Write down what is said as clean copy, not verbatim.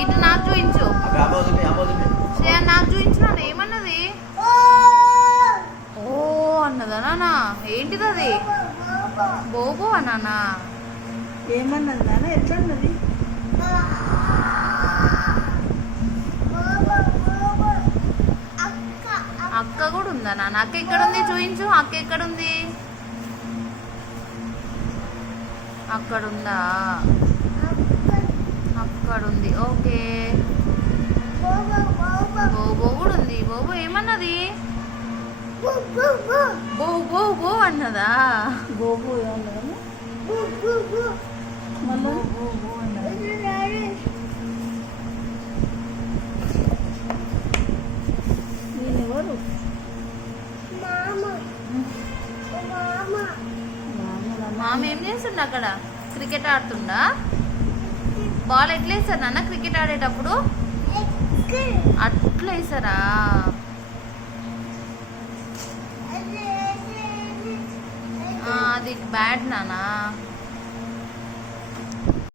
ఇటు నాకు చూపించు శ్రేయ, నాకు చూపించు నాన్న. ఏమన్నది? ఓ అన్నదా నాన్న? ఏంటిది అది? బోబో అన్నానా? ఏమన్నది నాన్న? ఎట్లా అన్నది? అక్క కూడా ఉందా నాన్న? అక్క ఎక్కడ ఉంది? చూపించు. అక్క ఎక్కడ ఉంది? అక్కడ ఉందా? అక్కడ ఉంది. ఓకే. బోబో కూడా ఉంది. బోబో ఏమన్నది? బో బో బో అన్నదా? గోబు ఏమన్నదమ్మా? మళ్ళీ బో బో అన్నది. నేనెవరు? మామ ఏం చేస్తుండ అక్కడ? క్రికెట్ ఆడుతుండా? బాల్ ఎట్లా వేస్తారు నాన్న క్రికెట్ ఆడేటప్పుడు? అట్లా వేసారా? అది బ్యాట్ నానా?